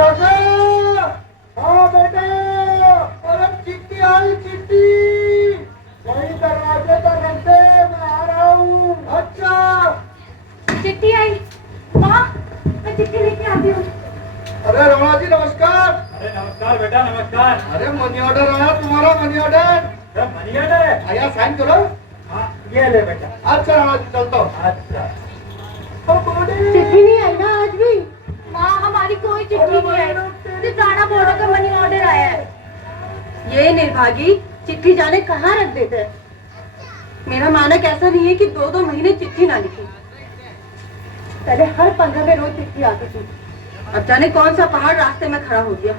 हाँ बेटे, अरे चिट्ठी आई चिट्ठी, वही दरवाजे पर रख दे, मैं आ रहा हूँ। अच्छा चिट्ठी आई। माँ, मैं चिट्ठी लेके आती हूँ। अरे रमणा जी नमस्कार। अरे नमस्कार बेटा, नमस्कार। अरे मनी ऑर्डर आया तुम्हारा, मनी ऑर्डर। मनी ऑर्डर है? आया साइन करो। हाँ ये ले बेटा। अच्छा रमणा जी चलता हूँ। अच्छा चिट्ठी नहीं आई ना आज भी? माँ हमारी कोई चिट्ठी नहीं आई, सिर्फ राणा बोर्डो का मनी ऑर्डर आया है। ये निर्भागी चिट्ठी जाने कहाँ रख देते हैं। मेरा मानक ऐसा नहीं है कि 2-2 महीने चिट्ठी ना लिखी। पहले हर 15 में रोज चिट्ठी आती थी, अब जाने कौन सा पहाड़ रास्ते में खड़ा हो गया।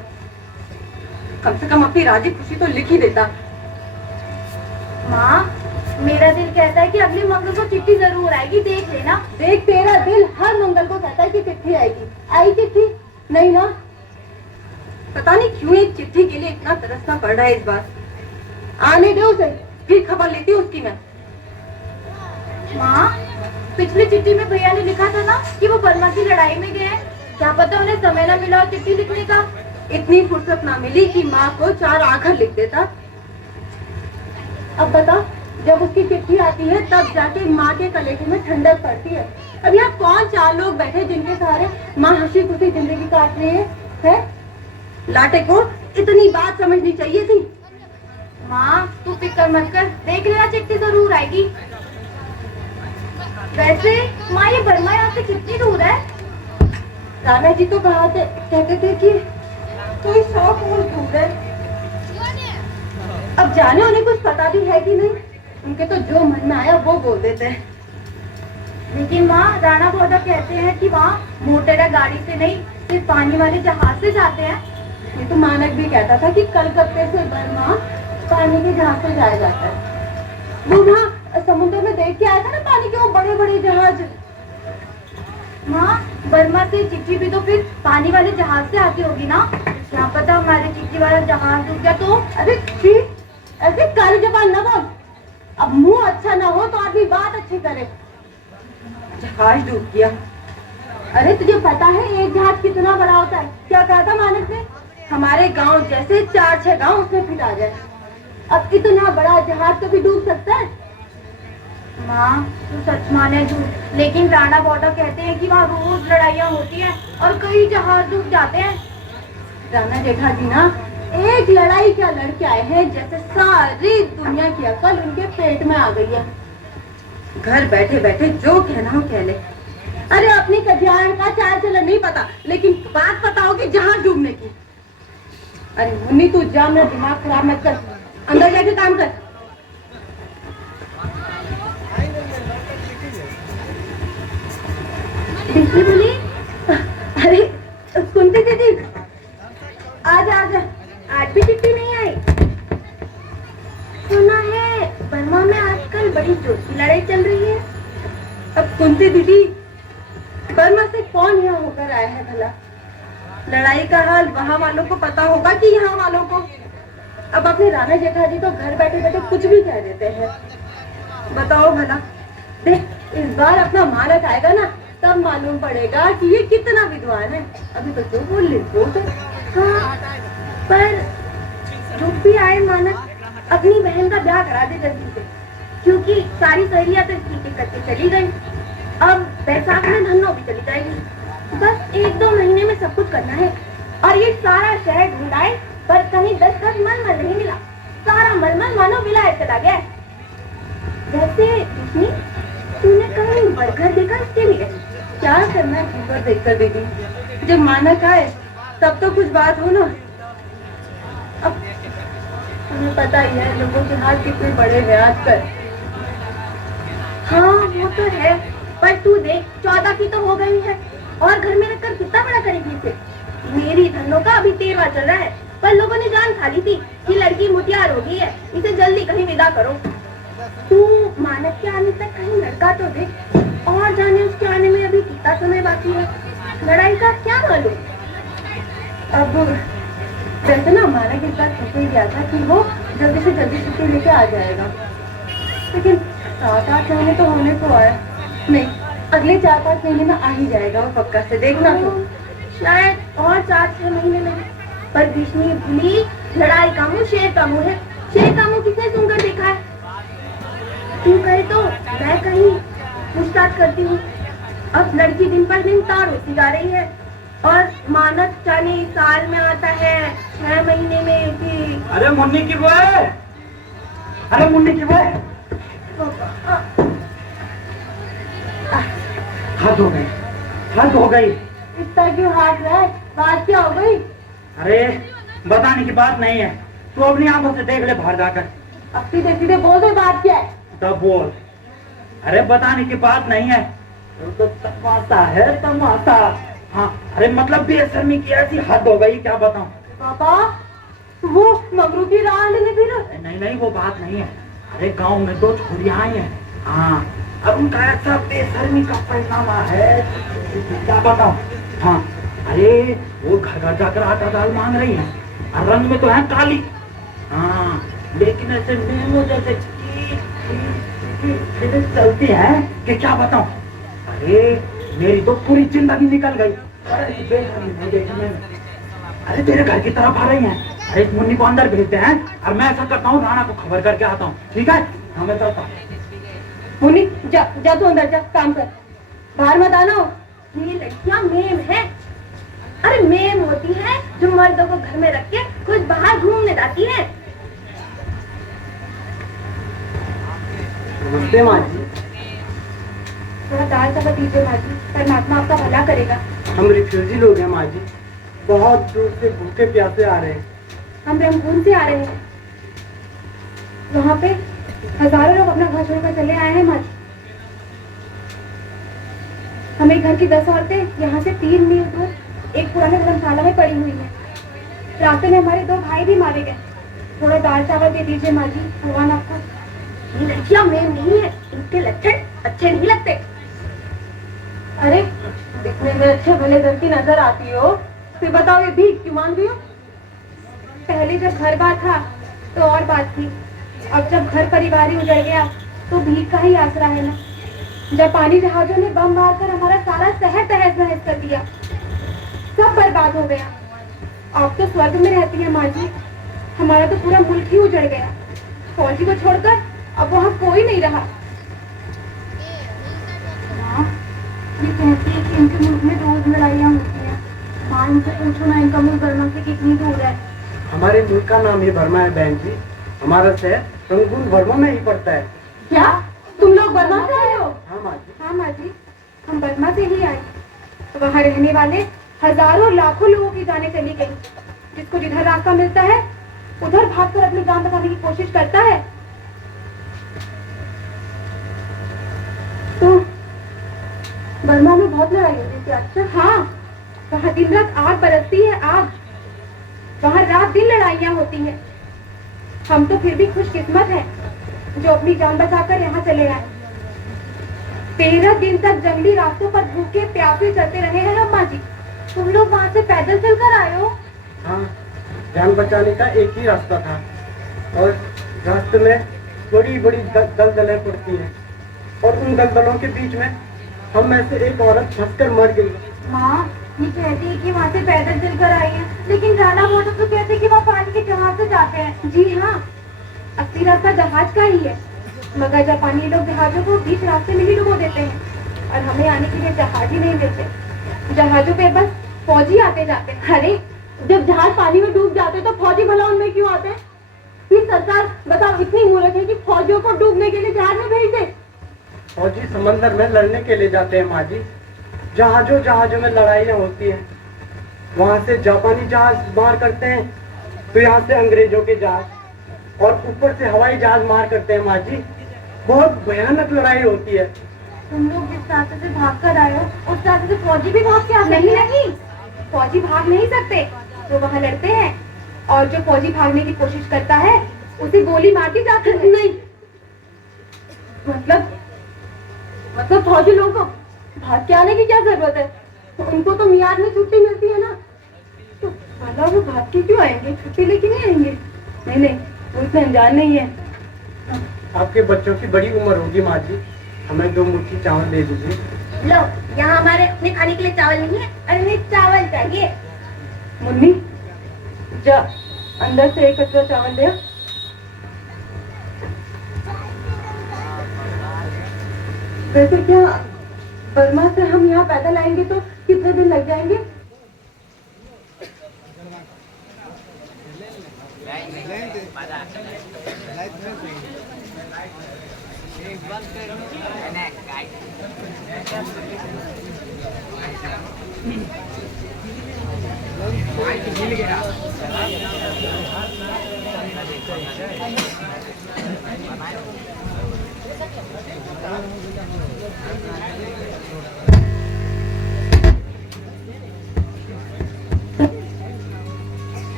कम से कम अपनी राजी खुशी तो लिख ही देता। माँ मेरा दिल कहता है कि अगले मंगल को चिट्ठी जरूर आएगी, देख लेना। देख तेरा दिल हर मंगल को कहता है कि चिट्ठी आएगी। आई चिट्ठी नहीं ना? पता नहीं क्यों एक चिट्ठी के लिए इतना तरसना पड़ रहा है इस बार। आने दो उसे, फिर खबर लेती हूँ उसकी मैं। माँ पिछली चिट्ठी में भैया ने लिखा था ना कि वो बर्मा की लड़ाई में गए हैं। क्या पता उन्हें समय न मिला चिट्ठी लिखने का। इतनी फुर्सत ना मिली कि माँ को 4 आखर लिख देता। अब बता, जब उसकी चिट्ठी आती है तब जाके माँ के कलेजे में ठंडक पड़ती है। अब यहाँ कौन 4 लोग बैठे जिनके सहारे माँ हंसी खुशी जिंदगी काट रही है? लाटे को इतनी बात समझनी चाहिए थी। माँ तू फिक्र मत कर, देख लेना चिट्ठी जरूर आएगी। वैसे माँ ये बर्मा यहाँ से कितनी दूर है? राणा जी तो कहते थे कि कोई 100 कोस दूर है। अब जाने उन्हें कुछ पता भी है कि नहीं, उनके तो जो मन में आया वो बोल देते हैं। लेकिन माँ राणा बोर्डो कहते हैं कि वहाँ मोटर गाड़ी से नहीं, सिर्फ पानी वाले जहाज से जाते हैं। ये तो मानक भी कहता था कि कलकत्ते से बर्मा पानी के जहाज से जाया जाता है। वो वहाँ समुद्र में देख के आया था ना पानी के वो बड़े बड़े जहाज। माँ बर्मा से चिट्ठी भी तो फिर पानी वाले जहाज से आती होगी ना? क्या पता हमारे चिट्ठी वाला जहाज डूब गया तो? अरे ऐसे काली जबान न बोल। अब मुंह अच्छा ना हो तो आदमी बात अच्छी करे। जहाज डूब गया? अरे तुझे पता है एक जहाज कितना बड़ा होता है? क्या कहा था मानक ने? हमारे गांव जैसे 4-6 गांव उसमें फिट आ जाए। अब इतना बड़ा जहाज कभी डूब सकता है? माँ तू सच माने झूठ, लेकिन राणा बोर्डो कहते हैं कि वहाँ रोज लड़ाइयाँ होती हैं और कई जहाज डूब जाते हैं। राणा जेठाजी ना एक लड़ाई क्या लड़के आए हैं जैसे सारी दुनिया की अकल उनके पेट में आ गई है। घर बैठे बैठे जो कहना हो कह ले। अरे अपनी कल्याण का चाल चलन नहीं पता, लेकिन बात पता होगी जहाज डूबने की। अरे मुन्नी तू जा, मेरा दिमाग खराब मत कर, अंदर जाके काम कर। बिजली बोली, अरे कुंती दीदी आजा आजा, आज भी चिट्ठी नहीं आई। सुना है बर्मा में आजकल बड़ी जोर की लड़ाई चल रही है। अब कुंती दीदी बर्मा से कौन यहाँ होकर आया है भला? लड़ाई का हाल वहाँ वालों को पता होगा कि यहाँ वालों को? अब अपने राणा जेठाजी तो घर बैठे बैठे कुछ भी कह देते हैं। बताओ भला, देख इस बार अपना मानक आएगा ना तब मालूम पड़ेगा कि ये कितना विद्वान है। अभी तो जो बोल ले वो तो। हाँ, पर जो भी आए मानक अपनी बहन का ब्याह करा दे जल्दी से, क्योंकि सारी सहेलियां तो टिकट करके चली गई। अब बैसाख में धन्नो भी चली जाएगी। बस 1-2 महीने में सब कुछ करना है और ये सारा शहर ढूंढाए पर कहीं दस्तखत मलमल नहीं मिला। सारा मलमल मानो विलायत चला गया। वैसे तूने कहीं बर्गर देखा इसके लिए? क्या करना है बर्गर देखकर दीदी, जब मानक आए तब तो कुछ बात हो ना। अब तुम्हें पता ही है लोगों के हाथ कितने बड़े हैं आजकल। हाँ वो तो है, पर तू देख 14 की तो हो गई है और घर में रखकर कितना बड़ा करेगी इसे। मेरी धन्नो का अभी 13वां चल रहा है, पर लोगों ने जान खा ली थी कि लड़की मुटियार हो गई है, इसे जल्दी कहीं विदा करो। तू मानक के आने तक कहीं लड़का तो देख, और जाने उसके आने में अभी कितना समय बाकी है। लड़ाई का क्या मालूम। अब वैसे ना मानक इस बार सोच ही गया था कि वो जल्दी से जल्दी छुट्टी लेके आ जाएगा, लेकिन 7-8 महीने तो होने को आए। नहीं, अगले 4-5 महीने में आ ही जाएगा वो पक्का से, देखना। तो शायद और 4-6 महीने में है। पर भीष्मी भूली लड़ाई का मुंह शेर का मुंह है। शेर का मुंह किसने सुनकर देखा है? तू कहे तो मैं कहीं पूछताछ करती हूँ। अब लड़की दिन पर दिन तार होती जा रही है और मानस जाने साल में आता है, 6 महीने में कि अरे मुन्नी की बुआ, अरे मुन्नी की बुआ, हद हो गई, हद हो गई। इतना क्यों हाथ रहा है? बात क्या हो गई? अरे बताने की बात नहीं है, तू अपनी आंखों से देख ले बाहर जाकर। अब सीधे सीधे बोल दे बात क्या है? तब बोल। अरे बताने की बात नहीं है, तो तमाशा है तमाशा। हाँ अरे मतलब बेशर्मी की ऐसी हद हो गई, क्या बताऊं। पापा वो मगरू की राह लेने फिर? नहीं नहीं वो बात नहीं है। अरे गांव में 2 छोरियां आई हैं। हाँ अब उनका ऐसा बेशर्मी का परिणाम है, क्या बताऊं। हाँ अरे वो घर घर जाकर आटा दाल मांग रही हैं और रंग में तो है काली। हाँ लेकिन ऐसे मेमो जैसे चलती है कि क्या बताऊं। अरे मेरी तो पूरी जिंदगी निकल गई। अरे बेशर्मी नहीं देखी मैंने। अरे तेरे घर की तरफ आ रही हैं। अरे इस मुन्नी को अंदर भेजते हैं और मैं ऐसा करता हूँ, राणा को खबर करके आता हूँ। ठीक है हाँ मैं चलता हूँ। मुन्नी जा जा तू अंदर जा, काम कर, बाहर मत आना। ये लड़कियां मेम है। अरे मेम होती है जो मर्दों को घर में रख के खुद बाहर घूमने जाती है। नमस्ते माँ जी। थोड़ा दाल चावल दीजिए माँ जी, परमात्मा आपका भला करेगा। हम रिफ्यूजी लोग हैं माँ जी, बहुत दूर से भूखे प्यासे आ रहे हैं। हम ब्रह्मपुर से आ रहे हैं। वहाँ पे हजारों लोग अपना घर छोड़कर चले आए हैं माँ जी। हमें घर की 10 औरतें यहाँ से 3 मील दूर एक पुराने धर्मशाला में पड़ी हुई है। रास्ते में हमारे 2 भाई भी मारे गए। थोड़ा दाल चावल दे दीजिए माँ जी, भगवान आपको। ये लड़कियां मेम नहीं है, इनके लक्षण अच्छे नहीं लगते। अरे दिखने में अच्छे भले घर की नजर आती हो, फिर बताओ ये भीख क्यों मांग रही हो? पहले जब घर बार था तो और बात थी, अब जब घर परिवार ही उजड़ गया तो भीख का ही आसरा है ना। जापानी जहाजों ने बम मारकर हमारा सारा शहर तहस नहस कर दिया, सब बर्बाद हो गया। आप तो स्वर्ग में रहती हैं माँ जी, हमारा तो पूरा मुल्क ही उजड़ गया। फौजी को छोड़कर अब वहाँ कोई नहीं रहा। माँ ये कहती है कि इनके मुल्क में रोज लड़ाइयाँ होती हैं। माँ इनसे पूछो ना इनका मुल्क बर्मा से कितनी दूर है। हमारे मुल्क का नाम ही बर्मा है बहन जी। हमारा शहर रंगून बर्मा में ही पड़ता है। क्या तुम लोग बर्मा से आए हो? हाँ माँ जी। हाँ माँ जी, हम बर्मा से ही आए। वहाँ रहने वाले हजारों लाखों लोगों की जानें चली गई। जिसको जिधर रास्ता मिलता है उधर भागकर अपनी जान बचाने की कोशिश करता है। तो बर्मा में बहुत लड़ाई होती थी। अच्छा हाँ, वहाँ दिन रात आग बरसती है, आग। वहाँ रात दिन लड़ाइयाँ होती हैं। हम तो फिर भी खुशकिस्मत हैं जो अपनी जान बचाकर यहाँ चले आए। 13 दिन तक जंगली रास्तों पर भूखे प्यासे चलते रहे हैं हम माँ जी। तुम लोग वहाँ से पैदल चलकर आए हो? हाँ, जान बचाने का एक ही रास्ता था और रास्ते में बड़ी बड़ी दलदलें पड़ती हैं और उन दलदलों के बीच में हम में से एक औरत फंसकर मर गई। माँ ये कहती है कि वहाँ से पैदल चलकर आई है, लेकिन राणा बोर्डर तो कहते हैं कि वहाँ पानी के जहाज से जाते हैं। जी हाँ, असली रास्ता जहाज का ही है, मगर जापानी लोग जहाजों को बीच रास्ते में ही डुबो देते हैं और हमें आने के लिए जहाज ही नहीं देते। जहाजों पे बस फौजी आते जाते हैं। अरे जब जहाज पानी में डूब जाते तो फौजी भला उनमें क्यों आते हैं? ये सरकार बताओ इतनी मूर्ख है कि फौजियों को डूबने के लिए जहाज में भेज दे। फौजी समंदर में लड़ने के लिए जाते हैं माँ जी। जहाजों में लड़ाइयाँ होती हैं, वहाँ से जापानी जहाज मार करते हैं तो यहाँ से अंग्रेजों के जहाज और ऊपर से हवाई जहाज मार करते हैं माँ जी। बहुत भयानक लड़ाई होती है। तुम लोग जिस रास्ते से भाग कर आए हो उस रास्ते से फौजी भी भाग के आते हैं? नहीं, फौजी भाग नहीं सकते, वो वहाँ लड़ते हैं और जो फौजी भागने की कोशिश करता है उसे गोली मार दी जाती है। नहीं मतलब फौजी लोगों को भाग के आने की क्या जरूरत है? तो उनको तो मियाद में छुट्टी मिलती है ना, तो भला वो भाग के क्यों आएंगे? छुट्टी लेके नहीं आएंगे। नहीं वो इतना अनजान नहीं है। आपके बच्चों की बड़ी उम्र होगी माँ जी, हमें 2 मुट्ठी चावल दे दीजिए। लो, यहाँ हमारे अपने खाने के लिए चावल नहीं है और इन्हें चावल चाहिए। मुन्नी जा अंदर से एक कटोरा चावल ले आ। वैसे क्या बर्मा से हम यहाँ पैदल आएंगे तो कितने दिन लग जाएंगे?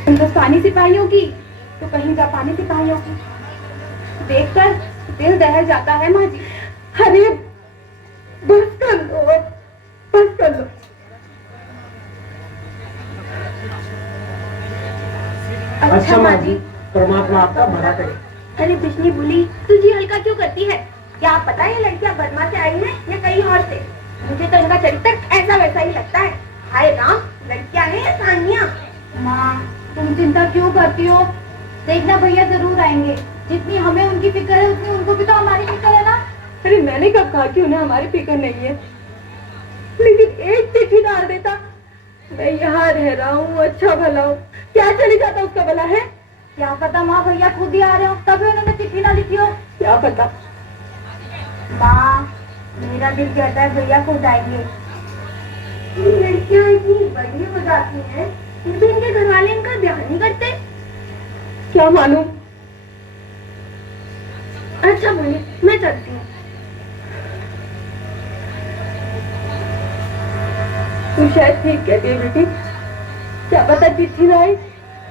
हिंदुस्तानी सिपाहियों की तो कहीं जापानी सिपाहियों की देखकर दिल दहल जाता है माँ जी। अरे बस कर लो, बस कर लो। अच्छा माँ जी, परमात्मा आपका भला करे। अरे बिजली बुली तुझे हल्का क्यों करती है? क्या पता है लड़कियां बर्मा से आई हैं या कहीं और से? मुझे तो इनका चरित्र ऐसा वैसा ही लगता है। हाय राम, लड़कियां हैं या सानिया? माँ तुम चिंता क्यों करती हो? देखना भैया जरूर आएंगे। जितनी हमें उनकी फिक्र है उतनी उनको भी तो हमारी फिक्र है ना। अरे मैंने कब कहा कि उन्हें हमारी फिक्र नहीं है? लेकिन एक चिट्ठी डाल देता। मैं यहाँ रह रहा हूँ, अच्छा भला हूँ, क्या चली जाता उसका भला है? क्या पता माँ, भैया खुद ही आ रहे हो तभी उन्होंने चिट्ठी ना लिखी हो। क्या पता माँ, मेरा दिल कहता है भैया खुद आएंगे। लड़कियाँ इतनी बड़ी हो जाती हैं, किंतु इनके घर वाले इनका ध्यान नहीं करते। क्या मालूम। अच्छा बोलिए, मैं चलती हूँ। तू शायद ठीक कहती है बेटी। क्या पता चिट्ठी ना आए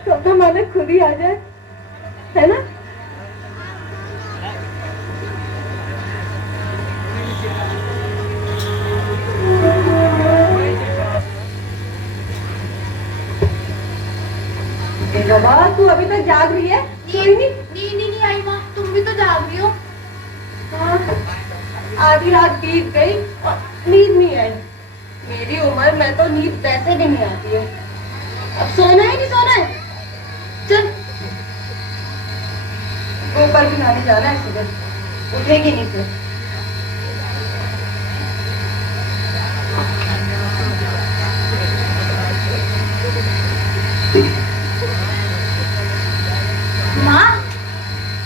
तो हमारे खुद ही आ जाए, है ना? बाबा तू अभी तक जाग रही है? नींद नहीं आई माँ, तुम भी तो जाग रही हो। हाँ, आधी रात बीत गई और नींद नहीं आई। मेरी उम्र में तो नींद वैसे भी नहीं आती है। अब सोना है नहीं सोना है? चल ऊपर भी नहाने जाना है, सुबह उठेगी नहीं फिर। माँ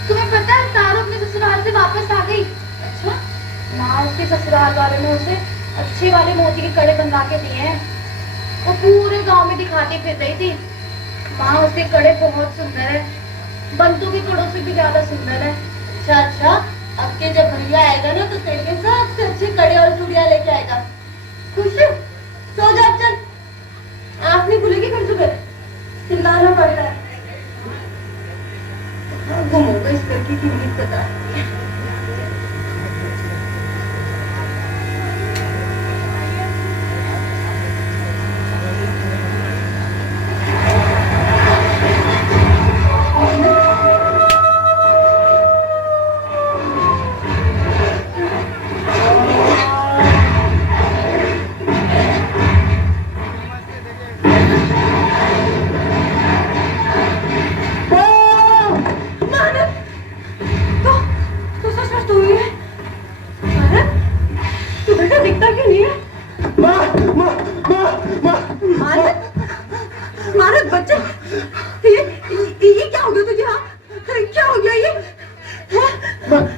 तुम्हें पता है तारू अपने ससुराल से वापस आ गई। अच्छा? माँ उसके ससुराल वाले ने उसे अच्छे वाले मोती के कड़े बनवा के दिए हैं। वो पूरे गांव में दिखाती फिर रही थी। माँ उसके कड़े बहुत सुंदर है, बंतों के कड़ों से भी ज्यादा सुंदर है। अच्छा अच्छा, अब के जब भैया आएगा ना तो तेरे लिए सबसे अच्छे कड़े और चूड़ियां लेके आएगा। खुश है? सो जा चल, आँख नहीं खुलेगी फिर सुबह चिल्लाना पड़ता है। गुम हो गई इस लड़की की नींद पता है।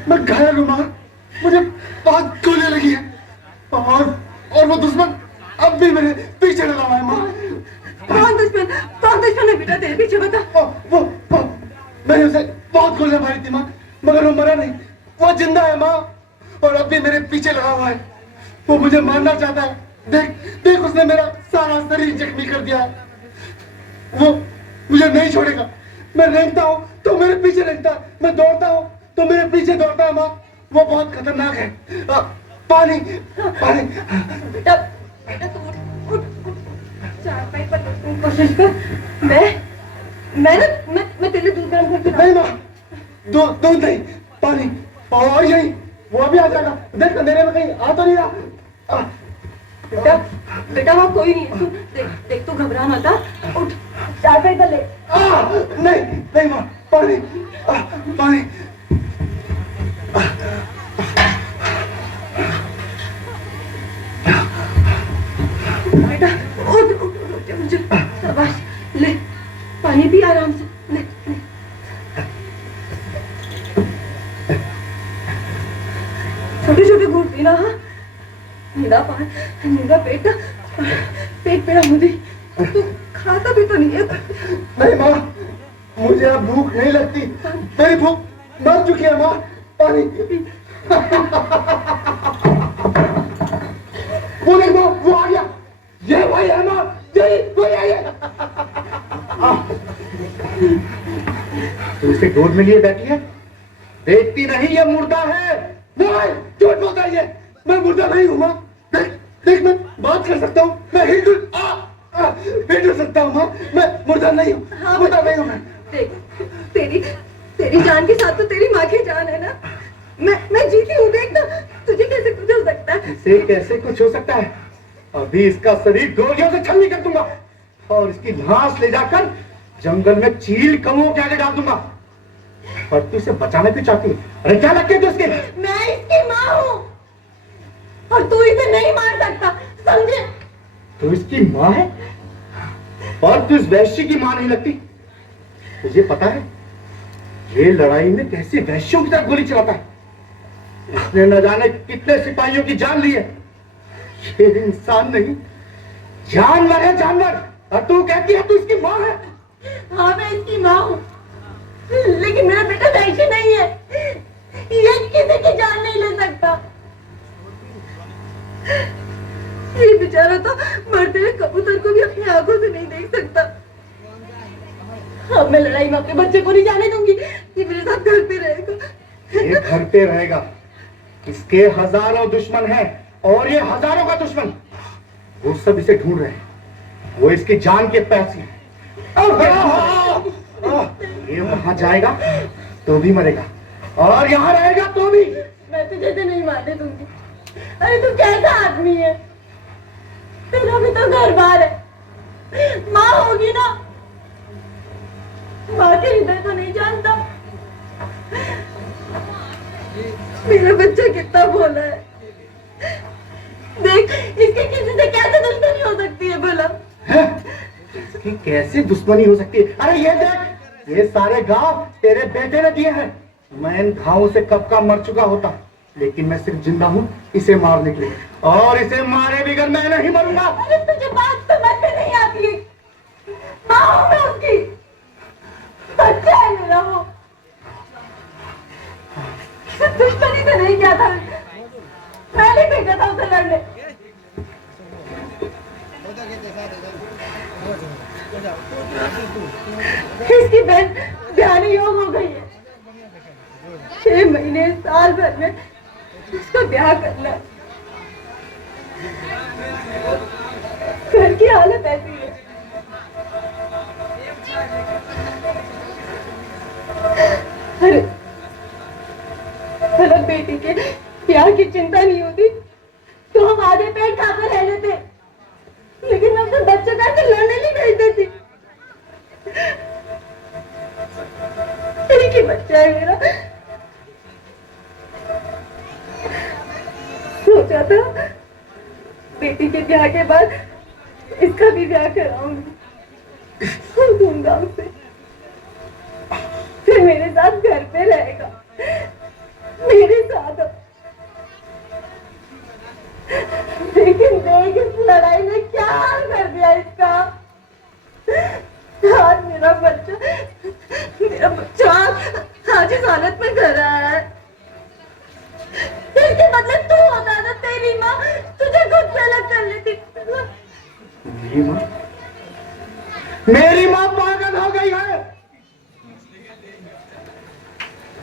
मैं घायल हूँ माँ, मुझे बहुत गोलियां लगी है और वो दुश्मन अब भी मेरे पीछे लगा हुआ है माँ। कौन दुश्मन है बेटा तेरे पीछे बता। वो मैंने उसे बहुत गोलियां मारी थी माँ, मगर वो मरा नहीं, वो जिंदा है माँ और अब भी मेरे पीछे लगा हुआ है। वो मुझे मारना चाहता है। देख उसने मेरा सारा शरीर जख्मी कर दिया है। वो मुझे नहीं छोड़ेगा। मैं रेंगता हूँ तो मेरे पीछे रेंगता है, मैं दौड़ता हूँ तो मेरे पीछे दौड़ता है माँ। वो बहुत खतरनाक है। पानी पानी। बेटा तू उठ चारपाई पर बैठने की कोशिश कर। मैं तेरे दूध गर्म करके नहीं माँ, दूध नहीं, पानी। और यही वो अभी आ जाएगा। देख अंधेरे में कहीं आ तो नहीं रहा। बेटा वहाँ कोई नहीं है। देख तू घबरा मत। उठ चाय पे इधर ले। नहीं नहीं माँ, पानी पानी। बेटा उठ मुझे, शाबाश, ले पानी पी आराम से, ले ले। छोटे छोटे घूट पीना। हाँ, मेरा पेट पेड़ा मुझे, तू खाता भी तो नहीं है। नहीं माँ, मुझे अब भूख नहीं लगती, मेरी भूख मर चुकी है माँ। पानी वो देख माँ, वो आ गया, ये वही है माँ, यही वही है। तो उसे गोद में लिए बैठी है, देखती नहीं ये मुर्दा है। नहीं, झूठ बोलता है ये, मैं मुर्दा नहीं हूँ माँ। देख देख, मैं बात कर सकता हूँ, मैं हिल सकता हूँ माँ, मैं मुर्दा नहीं हूँ। हाँ, मुर्दा नहीं हूँ मैं। देख, तेरी जान के साथ तो तेरी माँ की जान है ना। मैं जीती हूँ, देख ना, तुझे कैसे कुछ हो सकता है? इसे कैसे कुछ हो सकता है? अभी इसका शरीर गोलियों से छलनी कर दूंगा और इसकी लाश ले जाकर जंगल में चील कौओं के आगे डाल दूंगा। पर तू इसे बचाना क्यों चाहती है? अरे क्या लगती है तू इसके? मैं इसकी माँ हूँ और तू इसे नहीं मार सकता, समझे? तू इसकी माँ है और तू इस वैश्य की माँ नहीं लगती। तुझे पता है ये लड़ाई में कैसे वैश्यों की तरफ गोली चलाता है? इसने न जाने कितने सिपाहियों की जान ली है। ये इंसान नहीं, जानवर है, जानवर। और तू कहती है तू इसकी माँ है? हाँ, मैं इसकी माँ हूँ, लेकिन मेरा बेटा वैश्य नहीं है। ये किसी की जान नहीं ले सकता। ये बेचारा तो मरते हुए कबूतर को भी अपनी आंखों से नहीं देख सकता। अब मैं लड़ाई में अपने बच्चे को नहीं जाने दूंगी। ये मेरे साथ घर पे रहेगा। ये घर पे रहेगा। इसके हजारों दुश्मन हैं और ये हजारों का दुश्मन। वो सब इसे ढूंढ रहे हैं। वो इसकी जान के पैसे हैं। ये वहां जाएगा तो भी मरेगा और यहाँ रहेगा तो भी। मैं तुझे तो नहीं मारने दूंगी। अरे तू कैसा आदमी है? तेरा भी तो घर बार है, माँ होगी ना। माँ के हृदय तो नहीं जानता। मेरा बच्चा कितना भोला है। देख, इसके किसी से कैसे दुश्मनी हो सकती है भला? इसकी कैसे दुश्मनी हो सकती है? अरे ये देख, ये सारे घाव तेरे बेटे ने दिए हैं। मैं इन घावों से कब का मर चुका होता, लेकिन मैं सिर्फ जिंदा हूँ इसे मारने के लिए। और इसे मारे बिगर मैं नहीं मरूंगा। अरे तुझे बात समझ में नहीं आती है। माँ हूँ मैं उसकी, बच्चा है मेरा वो। दुश्मनी से नहीं किया था, मैं नहीं भेजा था उसे लड़ने। इसकी बहन ब्याह योग हो गई है। 6 महीने साल भर में उसका ब्याह करना। घर की हालत ऐसी है। अरे अगर बेटी के ब्याह की चिंता नहीं होती तो हम आधे पेट खाकर रह लेते, लेकिन मैं अपने बच्चे का ऐसे लड़ने नहीं भेज देती। एक ही बच्चा है मेरा। सोचा था बेटी के ब्याह के बाद इसका भी ब्याह कराऊंगी धूमधाम से। फिर मेरे साथ घर पे रहेगा, मेरे साथ। लेकिन देख इस लड़ाई ने क्या हाल कर दिया इसका। आज मेरा बच्चा आज इस हालत में घर आया है। इसके बदले तू होता ना, तेरी माँ तुझे खुद से अलग कर लेती। मेरी माँ पागल हो गई है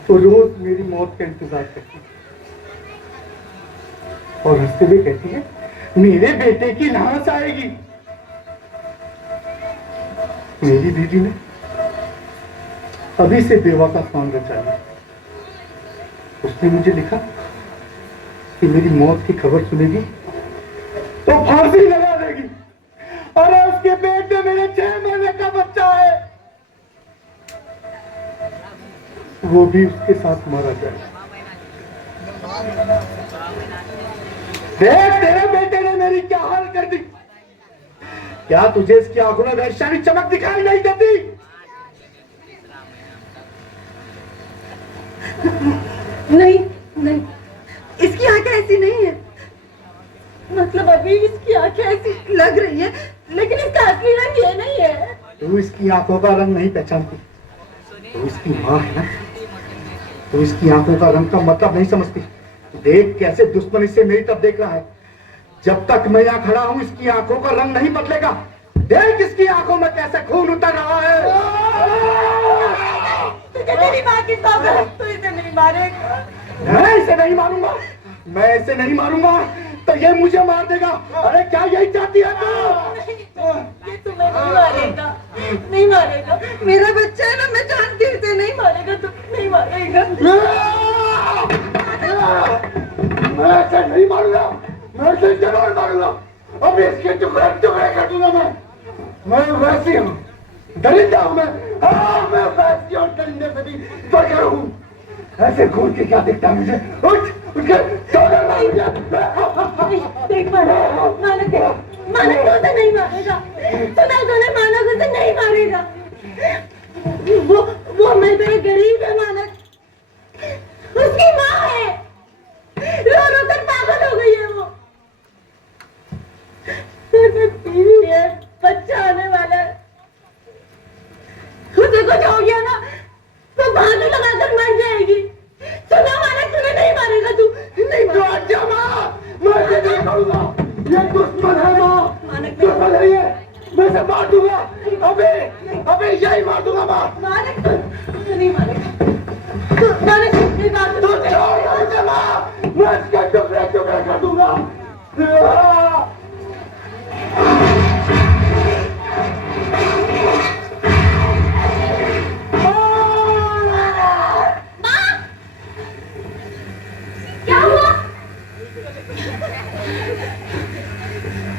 तो रोज मेरी मौत का इंतजार करती है और हंसते हुए कहती है मेरे बेटे की लाश आएगी। मेरी बीवी ने अभी से बेवा का सांग रचा लिया। उसने मुझे लिखा कि मेरी मौत की खबर सुनेगी तो फांसी लगा देगी। अरे उसके पेट में मेरे 6 महीने का बच्चा है। वो भी उसके साथ मारा जाए। देख तेरे बेटे ने मेरी क्या हाल कर दी। क्या तुझे इसकी आंखों में वैश्यानी चमक दिखाई नहीं देती? नहीं नहीं, इसकी आंखें ऐसी नहीं है। मतलब अभी इसकी आंखें ऐसी लग रही है, लेकिन इसका असली रंग ये नहीं है। तू इसकी आंखों का रंग नहीं पहचानती। तू इसकी माँ है ना। तू इसकी आंखों का रंग का मतलब नहीं समझती। देख कैसे दुश्मनी से मेरी तरफ देख रहा है। जब तक मैं यहाँ खड़ा हूँ इसकी आंखों का रंग नहीं बदलेगा। देख इसकी आंखों में कैसे खून उतर रहा है। तुझे तेरी माँ की कसम, तू इसे नहीं मारेगा। मैं इसे नहीं मारूंगा। मैं इसे नहीं मारूंगा तो ये मुझे मार देगा। अरे क्या यही चाहती है तू? ये तुम्हें नहीं मारेगा, नहीं मारेगा। मेरा बच्चा है ना, मैं जानती हूँ इसे नहीं मारेगा, तू नहीं मारेगा। मैं इसे नहीं मारूंगा। मैं इसे जरूर मारूंगा। अभी इसके टुकड़े टुकड़े कर दूंगा। मैं वैसी हूँ, दरिंदा हूँ मैं। हाँ, मैं वैसी और दरिंदे से भी बढ़कर हूँ। ऐसे घूर के क्या दिखता है मुझे? उठ के देख मानक तो उसे नहीं मारेगा। सुना तूने, मानक उसे नहीं मारेगा। वो मैं तेरे गरीब है मानक, उसकी माँ है। रो रो कर पागल हो गई है वो। बीवी है, बच्चा आने वाला है। उसे कुछ हो गया ना तो बहाने लगाकर मर जाएगी। सुना मानक, तुम्हें नहीं मारेगा। तू नहीं अच्छा माँ, मैं इसे नहीं करूंगा। ये दुश्मन है माँ, दुश्मन है ये। मैं इसे मार दूंगा। अभी यही मार दूंगा माँ। मानक तुझे नहीं मारेगा। तू मानक अपनी बात तू छोड़ मुझे माँ, मैं इसके टुकड़े टुकड़े कर दूंगा। क्या हुआ?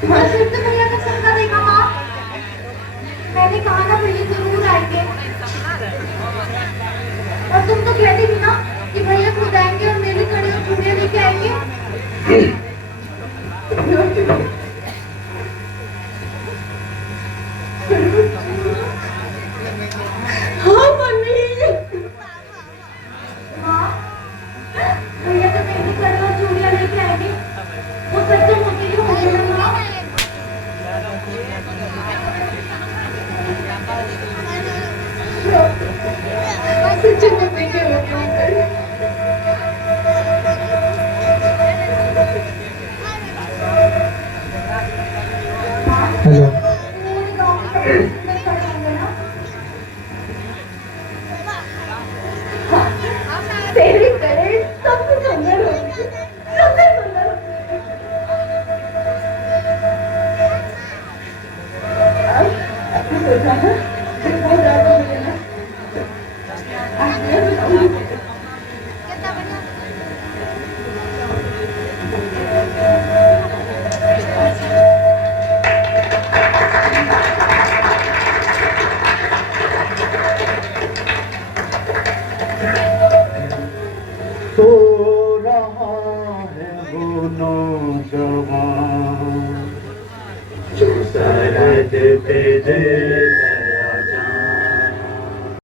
माँ फिर से भैया का सपना देखा माँ। मैंने कहा ना भैया जरूर आएंगे। और तुम तो कहती थी ना कि भैया खुद आएंगे और मेरे कड़े और चूड़ियां लेके आएंगे। हाँ मम्मी। माँ भैया तो मेरी कड़े और चूड़ियां लेके आएंगे। वो सच में होती ही होंगे ना माँ। सच में देखे होंगे। तेरी कड़े सबसे सुंदर होगी, सबसे सुंदर सो रहा है वो नौजवान जो सरहद पे दिल